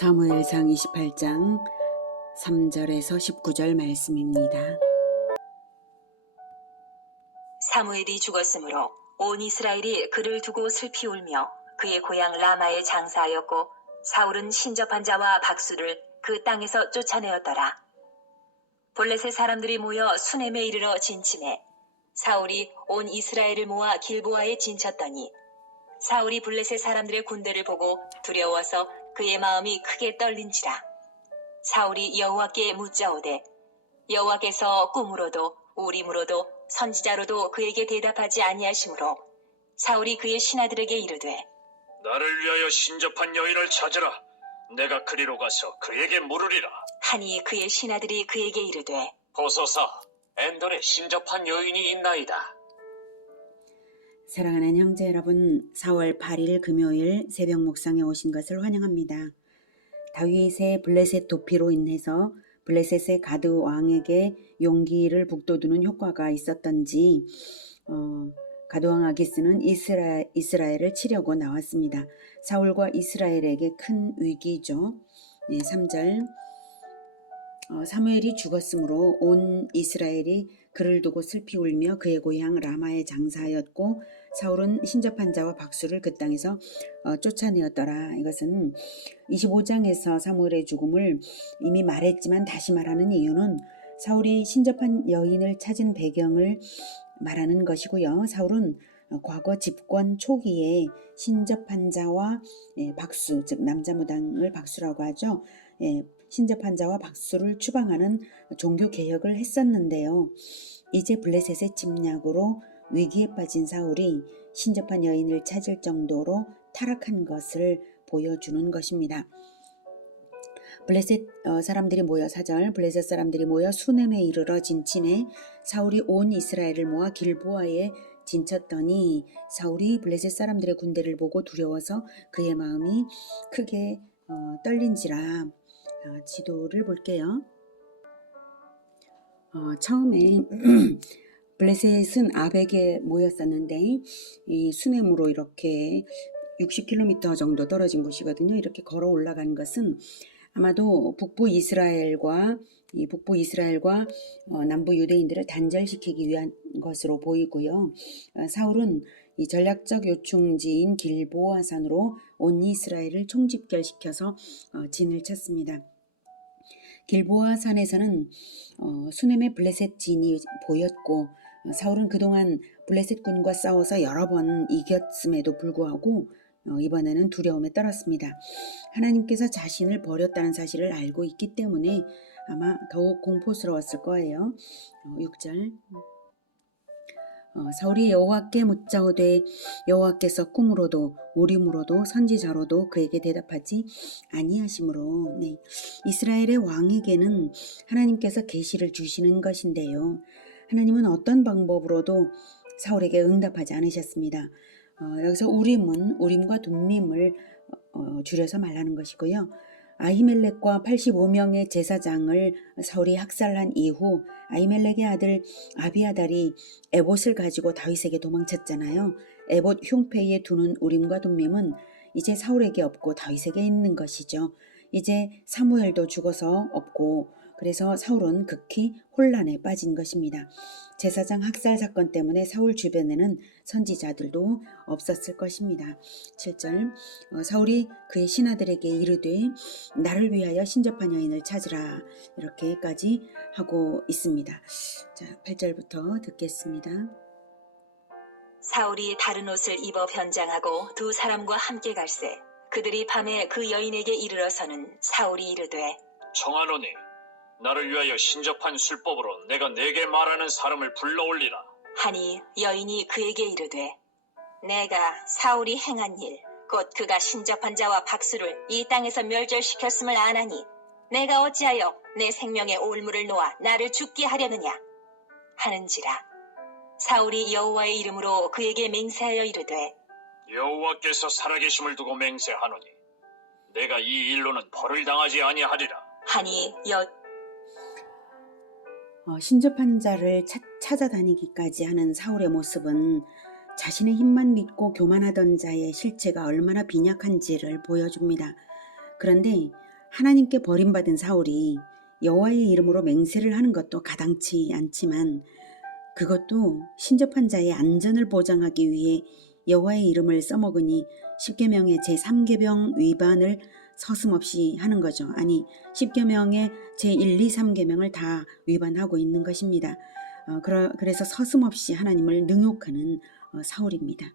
사무엘상 28장 3절에서 19절 말씀입니다. 사무엘이 죽었으므로 온 이스라엘이 그를 두고 슬피 울며 그의 고향 라마에 장사하였고 사울은 신접한 자와 박수를 그 땅에서 쫓아내었더라. 블레셋 사람들이 모여 수넴에 이르러 진침해 사울이 온 이스라엘을 모아 길보아에 진쳤더니 사울이 블레셋 사람들의 군대를 보고 두려워서 그의 마음이 크게 떨린지라. 사울이 여호와께 묻자오되 여호와께서 꿈으로도 우림으로도 선지자로도 그에게 대답하지 아니하시므로 사울이 그의 신하들에게 이르되 나를 위하여 신접한 여인을 찾으라. 내가 그리로 가서 그에게 물으리라. 하니 그의 신하들이 그에게 이르되 보소서, 엔돌에 신접한 여인이 있나이다. 사랑하는 형제 여러분, 4월 8일 금요일 새벽 묵상에 오신 것을 환영합니다. 다윗의 블레셋 도피로 인해서 블레셋의 가드 왕에게 용기를 북돋우는 효과가 있었던지 가드 왕 아기스는 이스라엘을 치려고 나왔습니다. 사울과 이스라엘에게 큰 위기죠. 3절 사무엘이 죽었으므로 온 이스라엘이 그를 두고 슬피 울며 그의 고향 라마에 장사하였고 사울은 신접한 자와 박수를 그 땅에서 쫓아내었더라. 이것은 25장에서 사무엘의 죽음을 이미 말했지만 다시 말하는 이유는 사울이 신접한 여인을 찾은 배경을 말하는 것이고요. 사울은 과거 집권 초기에 신접한 자와 박수, 즉 남자 무당을 박수라고 하죠. 신접한 자와 박수를 추방하는 종교 개혁을 했었는데요. 이제 블레셋의 침략으로 위기에 빠진 사울이 신접한 여인을 찾을 정도로 타락한 것을 보여주는 것입니다. 블레셋 사람들이 모여 4절 블레셋 사람들이 모여 수넴에 이르러 진침해 사울이 온 이스라엘을 모아 길보아에 진쳤더니 사울이 블레셋 사람들의 군대를 보고 두려워서 그의 마음이 크게 떨린지라. 지도를 볼게요. 처음에 블레셋은 아벡에 모였었는데 이 수넴으로 이렇게 60km 정도 떨어진 곳이거든요. 이렇게 걸어 올라간 것은 아마도 북부 이스라엘과 남부 유대인들을 단절시키기 위한 것으로 보이고요. 사울은 이 전략적 요충지인 길보아산으로 온 이스라엘을 총집결시켜서 진을 쳤습니다. 길보아산에서는 수넴의 블레셋 진이 보였고 사울은 그동안 블레셋 군과 싸워서 여러 번 이겼음에도 불구하고 이번에는 두려움에 떨었습니다. 하나님께서 자신을 버렸다는 사실을 알고 있기 때문에 아마 더욱 공포스러웠을 거예요. 6절 사울이 여호와께 묻자오되 여호와께서 꿈으로도 우림으로도 선지자로도 그에게 대답하지 아니하시므로. 이스라엘의 왕에게는 하나님께서 계시를 주시는 것인데요. 하나님은 어떤 방법으로도 사울에게 응답하지 않으셨습니다. 여기서 우림과 둠밈을 줄여서 말하는 것이고요. 아히멜렉과 85명의 제사장을 사울이 학살한 이후 아히멜렉의 아들 아비아달이 에봇을 가지고 다윗에게 도망쳤잖아요. 에봇 흉패에 두는 우림과 둠밈은 이제 사울에게 없고 다윗에게 있는 것이죠. 이제 사무엘도 죽어서 없고 그래서 사울은 극히 혼란에 빠진 것입니다. 제사장 학살 사건 때문에 사울 주변에는 선지자들도 없었을 것입니다. 7절 사울이 그의 신하들에게 이르되 나를 위하여 신접한 여인을 찾으라. 이렇게까지 하고 있습니다. 자, 8절부터 듣겠습니다. 사울이 다른 옷을 입어 변장하고 두 사람과 함께 갈새 그들이 밤에 그 여인에게 이르러서는 사울이 이르되 청하노니 나를 위하여 신접한 술법으로 내가 내게 말하는 사람을 불러올리라. 하니 여인이 그에게 이르되 내가 사울이 행한 일 곧 그가 신접한 자와 박수를 이 땅에서 멸절시켰음을 아나니 내가 어찌하여 내 생명의 올무를 놓아 나를 죽게 하려느냐 하는지라. 사울이 여호와의 이름으로 그에게 맹세하여 이르되 여호와께서 살아계심을 두고 맹세하노니 내가 이 일로는 벌을 당하지 아니하리라. 하니 신접한 자를 찾아다니기까지 하는 사울의 모습은 자신의 힘만 믿고 교만하던 자의 실체가 얼마나 빈약한지를 보여줍니다. 그런데 하나님께 버림받은 사울이 여호와의 이름으로 맹세를 하는 것도 가당치 않지만 그것도 신접한 자의 안전을 보장하기 위해 여호와의 이름을 써먹으니 십계명의 제3계명 위반을 서슴없이 하는 거죠. 아니, 십계명의 제1, 2, 3계명을 다 위반하고 있는 것입니다. 그래서 서슴없이 하나님을 능욕하는 사울입니다.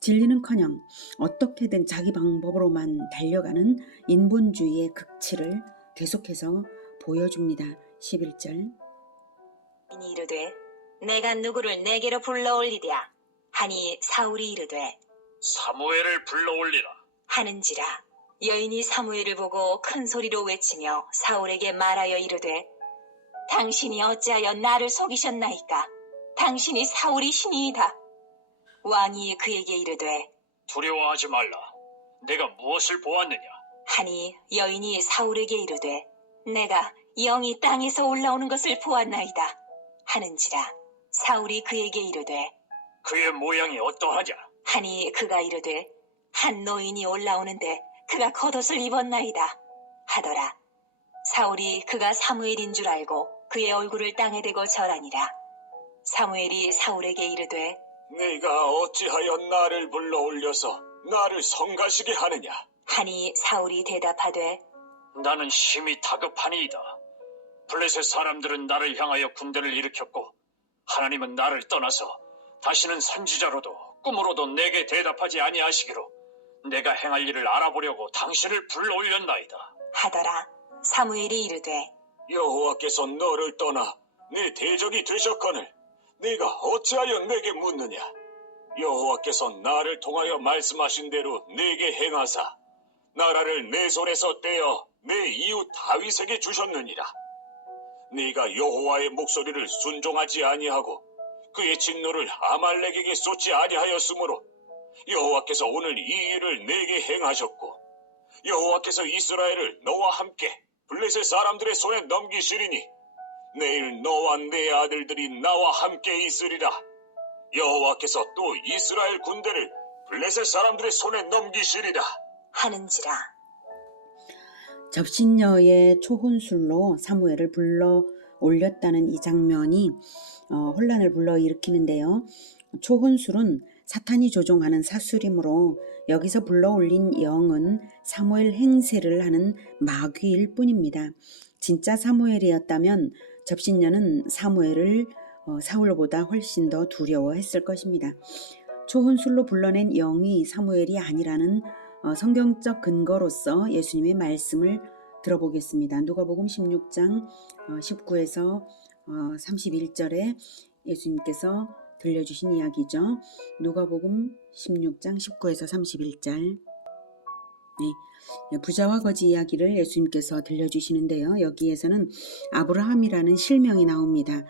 진리는커녕 어떻게든 자기 방법으로만 달려가는 인본주의의 극치를 계속해서 보여줍니다. 11절. 이니 이르되 내가 누구를 내게로 불러올리랴 하니 사울이 이르되 사무엘을 불러올리라. 하는지라. 여인이 사무엘을 보고 큰 소리로 외치며 사울에게 말하여 이르되 당신이 어찌하여 나를 속이셨나이까? 당신이 사울이시니이다. 왕이 그에게 이르되 두려워하지 말라. 내가 무엇을 보았느냐? 하니 여인이 사울에게 이르되 내가 영이 땅에서 올라오는 것을 보았나이다. 하는지라. 사울이 그에게 이르되 그의 모양이 어떠하냐? 하니 그가 이르되 한 노인이 올라오는데 그가 겉옷을 입었나이다. 하더라. 사울이 그가 사무엘인 줄 알고 그의 얼굴을 땅에 대고 절하니라. 사무엘이 사울에게 이르되 네가 어찌하여 나를 불러올려서 나를 성가시게 하느냐? 하니 사울이 대답하되 나는 심히 다급하니이다. 블레셋 사람들은 나를 향하여 군대를 일으켰고 하나님은 나를 떠나서 다시는 선지자로도 꿈으로도 내게 대답하지 아니하시기로 내가 행할 일을 알아보려고 당신을 불러올렸나이다. 하더라. 사무엘이 이르되 여호와께서 너를 떠나 네 대적이 되셨거늘 네가 어찌하여 내게 묻느냐? 여호와께서 나를 통하여 말씀하신 대로 내게 행하사 나라를 내 손에서 떼어 내 이웃 다윗에게 주셨느니라. 네가 여호와의 목소리를 순종하지 아니하고 그의 진노를 아말렉에게 쏟지 아니하였으므로 여호와께서 오늘 이 일을 내게 행하셨고 여호와께서 이스라엘을 너와 함께 블레셋 사람들의 손에 넘기시리니 내일 너와 내 아들들이 나와 함께 있으리라. 여호와께서 또 이스라엘 군대를 블레셋 사람들의 손에 넘기시리라. 하는지라. 접신녀의 초혼술로 사무엘을 불러 올렸다는 이 장면이 혼란을 불러일으키는데요. 초혼술은 사탄이 조종하는 사술이므로 여기서 불러 올린 영은 사무엘 행세를 하는 마귀일 뿐입니다. 진짜 사무엘이었다면 접신녀는 사무엘을 사울보다 훨씬 더 두려워했을 것입니다. 초혼술로 불러낸 영이 사무엘이 아니라는 성경적 근거로서 예수님의 말씀을 들어보겠습니다. 누가복음 16장 19에서 31절에 예수님께서 들려주신 이야기죠. 누가복음 16장 19에서 31절. 부자와 거지 이야기를 예수님께서 들려주시는데요. 여기에서는 아브라함이라는 실명이 나옵니다.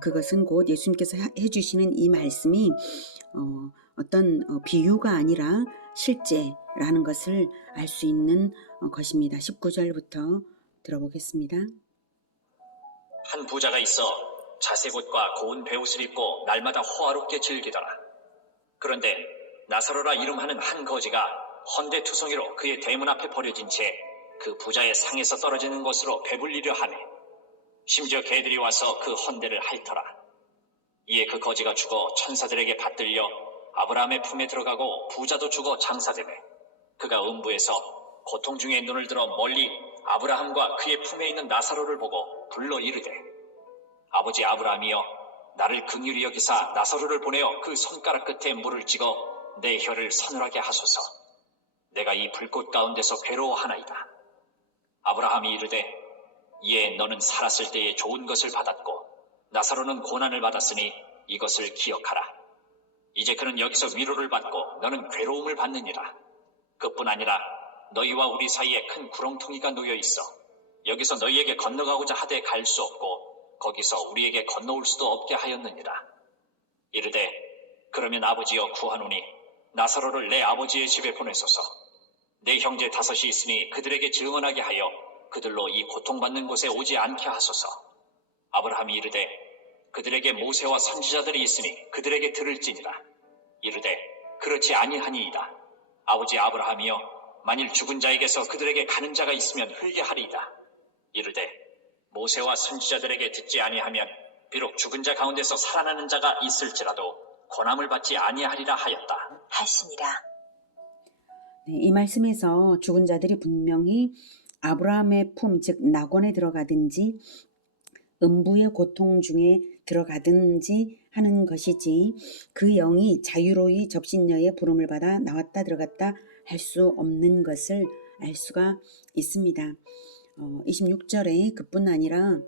그것은 곧 예수님께서 해주시는 이 말씀이 어떤 비유가 아니라 실제라는 것을 알 수 있는 것입니다. 19절부터 들어보겠습니다. 한 부자가 있어 자색 옷과 고운 베옷을 입고 날마다 호화롭게 즐기더라. 그런데 나사로라 이름하는 한 거지가 헌데투성이로 그의 대문 앞에 버려진 채 그 부자의 상에서 떨어지는 곳으로 배불리려 하네. 심지어 개들이 와서 그 헌데를 핥더라. 이에 그 거지가 죽어 천사들에게 받들려 아브라함의 품에 들어가고 부자도 죽어 장사되매 그가 음부에서 고통 중에 눈을 들어 멀리 아브라함과 그의 품에 있는 나사로를 보고 불러 이르되 아버지 아브라함이여 나를 긍휼히 여기사 나사로를 보내어 그 손가락 끝에 물을 찍어 내 혀를 서늘하게 하소서. 내가 이 불꽃 가운데서 괴로워하나이다. 아브라함이 이르되 이에 너는 살았을 때에 좋은 것을 받았고 나사로는 고난을 받았으니 이것을 기억하라. 이제 그는 여기서 위로를 받고 너는 괴로움을 받느니라. 그뿐 아니라 너희와 우리 사이에 큰 구렁텅이가 놓여 있어 여기서 너희에게 건너가고자 하되 갈 수 없고 거기서 우리에게 건너올 수도 없게 하였느니라. 이르되 그러면 아버지여 구하노니 나사로를 내 아버지의 집에 보내소서. 내 형제 5이 있으니 그들에게 증언하게 하여 그들로 이 고통받는 곳에 오지 않게 하소서. 아브라함이 이르되 그들에게 모세와 선지자들이 있으니 그들에게 들을지니라. 이르되 그렇지 아니하니이다. 아버지 아브라함이여 만일 죽은 자에게서 그들에게 가는 자가 있으면 회개하리이다. 이르되 모세와 선지자들에게 듣지 아니하면 비록 죽은 자 가운데서 살아나는 자가 있을지라도 권함을 받지 아니하리라 하였다. 하시니라. 네, 이 말씀에서 죽은 자들이 분명히 아브라함의 품, 즉 낙원에 들어가든지 음부의 고통 중에 들어가든지 하는 것이지 그 영이 자유로이 접신녀의 부름을 받아 나왔다 들어갔다 할 수 없는 것을 알 수가 있습니다. 26절에 그뿐 아니라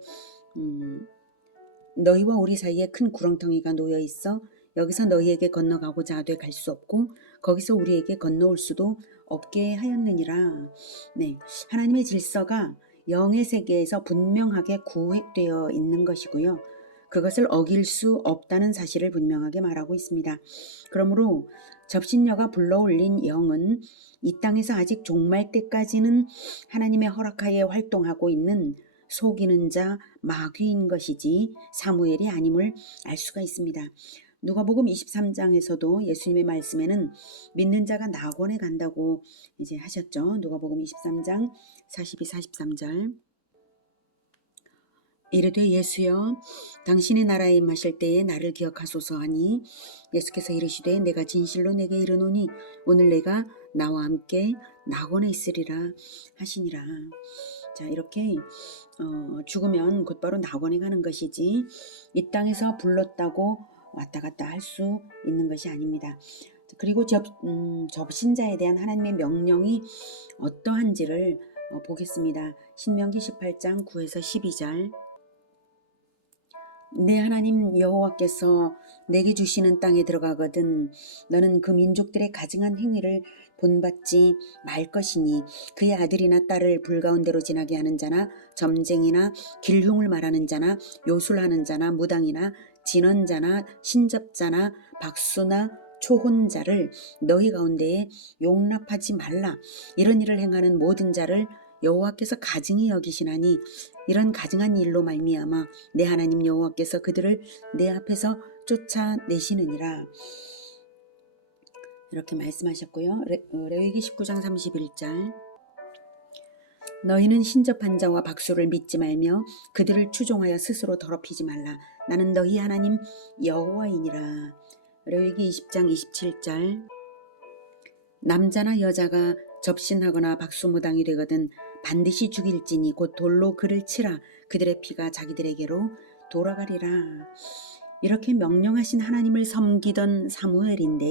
너희와 우리 사이에 큰 구렁텅이가 놓여 있어 여기서 너희에게 건너가고자 하되 갈 수 없고 거기서 우리에게 건너올 수도 없게 하였느니라. 네, 하나님의 질서가 영의 세계에서 분명하게 구획되어 있는 것이고요. 그것을 어길 수 없다는 사실을 분명하게 말하고 있습니다. 그러므로 접신녀가 불러올린 영은 이 땅에서 아직 종말 때까지는 하나님의 허락하에 활동하고 있는 속이는 자 마귀인 것이지 사무엘이 아님을 알 수가 있습니다. 누가복음 23장에서도 예수님의 말씀에는 믿는 자가 낙원에 간다고 이제 하셨죠. 누가복음 23장 42, 43절. 이르되 예수여 당신의 나라에 임하실 때에 나를 기억하소서 하니 예수께서 이르시되 내가 진실로 내게 이르노니 오늘 내가 나와 함께 낙원에 있으리라 하시니라. 자, 이렇게 죽으면 곧바로 낙원에 가는 것이지 이 땅에서 불렀다고 왔다 갔다 할 수 있는 것이 아닙니다. 그리고 접신자에 대한 하나님의 명령이 어떠한지를 보겠습니다. 신명기 18장 9에서 12절. 내 하나님 여호와께서 내게 주시는 땅에 들어가거든 너는 그 민족들의 가증한 행위를 본받지 말 것이니 그의 아들이나 딸을 불가운데로 지나게 하는 자나 점쟁이나 길흉을 말하는 자나 요술하는 자나 무당이나 진언자나 신접자나 박수나 초혼자를 너희 가운데에 용납하지 말라. 이런 일을 행하는 모든 자를 여호와께서 가증히 여기시나니 이런 가증한 일로 말미암아 내 하나님 여호와께서 그들을 내 앞에서 쫓아내시느니라. 이렇게 말씀하셨고요. 레위기 19장 31절. 너희는 신접한 자와 박수를 믿지 말며 그들을 추종하여 스스로 더럽히지 말라. 나는 너희 하나님 여호와이니라. 레위기 20장 27절. 남자나 여자가 접신하거나 박수무당이 되거든 반드시 죽일지니 곧 돌로 그를 치라. 그들의 피가 자기들에게로 돌아가리라. 이렇게 명령하신 하나님을 섬기던 사무엘인데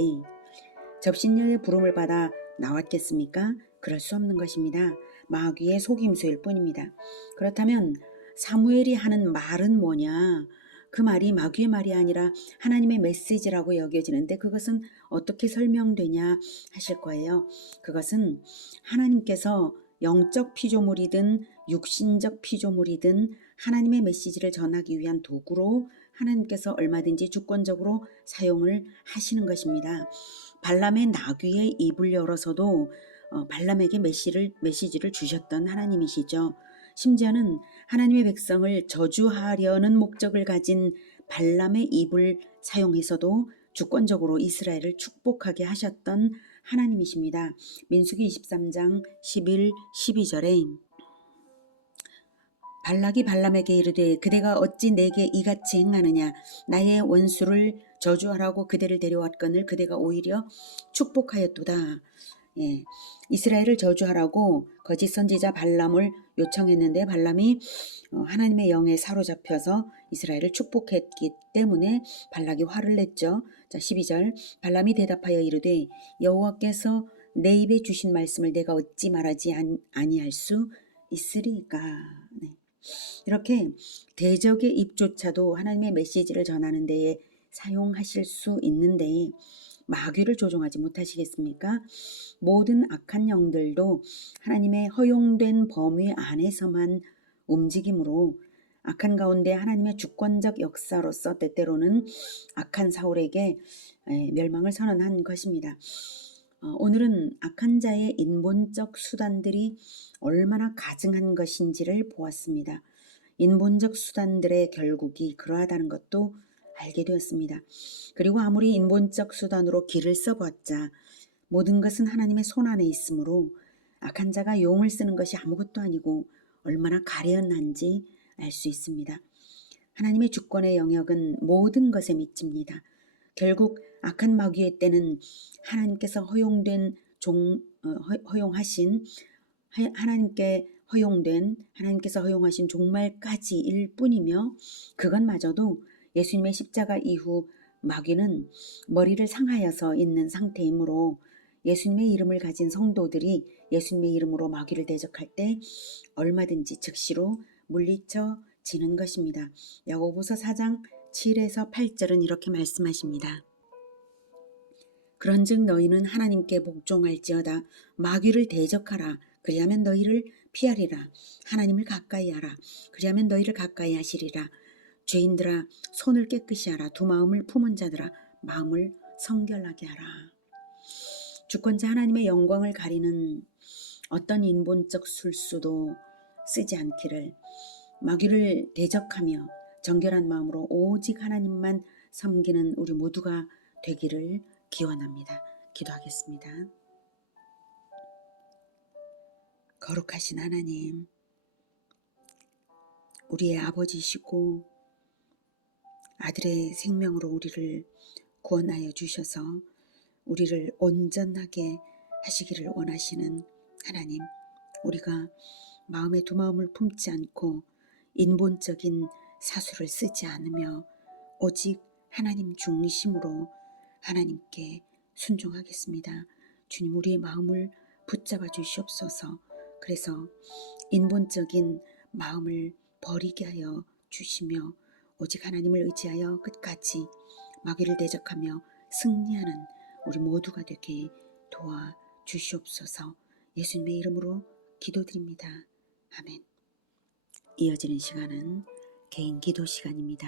접신녀의 부름을 받아 나왔겠습니까? 그럴 수 없는 것입니다. 마귀의 속임수일 뿐입니다. 그렇다면 사무엘이 하는 말은 뭐냐? 그 말이 마귀의 말이 아니라 하나님의 메시지라고 여겨지는데 그것은 어떻게 설명되냐 하실 거예요. 그것은 하나님께서 영적 피조물이든 육신적 피조물이든 하나님의 메시지를 전하기 위한 도구로 하나님께서 얼마든지 주권적으로 사용을 하시는 것입니다. 발람의 나귀의 입을 열어서도 발람에게 메시지를 주셨던 하나님이시죠. 심지어는 하나님의 백성을 저주하려는 목적을 가진 발람의 입을 사용해서도 주권적으로 이스라엘을 축복하게 하셨던 하나님이십니다. 민수기 23장 11, 12절에 발락이 발람에게 이르되 그대가 어찌 내게 이같이 행하느냐 나의 원수를 저주하라고 그대를 데려왔거늘 그대가 오히려 축복하였도다. 예, 이스라엘을 저주하라고 거짓 선지자 발람을 요청했는데 발람이 하나님의 영에 사로잡혀서 이스라엘을 축복했기 때문에 발락이 화를 냈죠. 자, 12절. 발람이 대답하여 이르되 여호와께서 내 입에 주신 말씀을 내가 어찌 말하지 아니할 수 있으리까. 네. 이렇게 대적의 입조차도 하나님의 메시지를 전하는 데에 사용하실 수 있는데 마귀를 조종하지 못하시겠습니까? 모든 악한 영들도 하나님의 허용된 범위 안에서만 움직이므로 악한 가운데 하나님의 주권적 역사로서 때때로는 악한 사울에게 멸망을 선언한 것입니다. 오늘은 악한 자의 인본적 수단들이 얼마나 가증한 것인지를 보았습니다. 인본적 수단들의 결국이 그러하다는 것도 알게 되었습니다. 그리고 아무리 인본적 수단으로 길을 써봤자 모든 것은 하나님의 손 안에 있으므로 악한 자가 용을 쓰는 것이 아무것도 아니고 얼마나 가련한지 알 수 있습니다. 하나님의 주권의 영역은 모든 것에 미칩니다. 결국 악한 마귀의 때는 하나님께서 하나님께서 허용하신 종말까지일 뿐이며, 그것마저도 예수님의 십자가 이후 마귀는 머리를 상하여서 있는 상태이므로 예수님의 이름을 가진 성도들이 예수님의 이름으로 마귀를 대적할 때 얼마든지 즉시로 물리쳐지는 것입니다. 야고보서 4장 7에서 8절은 이렇게 말씀하십니다. 그런즉 너희는 하나님께 복종할지어다. 마귀를 대적하라. 그리하면 너희를 피하리라. 하나님을 가까이 하라. 그리하면 너희를 가까이 하시리라. 죄인들아, 손을 깨끗이 하라. 두 마음을 품은 자들아, 마음을 성결하게 하라. 주권자 하나님의 영광을 가리는 어떤 인본적 술수도 쓰지 않기를, 마귀를 대적하며 정결한 마음으로 오직 하나님만 섬기는 우리 모두가 되기를 기원합니다. 기도하겠습니다. 거룩하신 하나님, 우리의 아버지시고 아들의 생명으로 우리를 구원하여 주셔서 우리를 온전하게 하시기를 원하시는 하나님, 우리가 마음에 두 마음을 품지 않고 인본적인 사수를 쓰지 않으며 오직 하나님 중심으로 하나님께 순종하겠습니다. 주님, 우리의 마음을 붙잡아 주시옵소서. 그래서 인본적인 마음을 버리게 하여 주시며 오직 하나님을 의지하여 끝까지 마귀를 대적하며 승리하는 우리 모두가 되게 도와 주시옵소서. 예수님의 이름으로 기도드립니다. 아멘. 이어지는 시간은 개인 기도 시간입니다.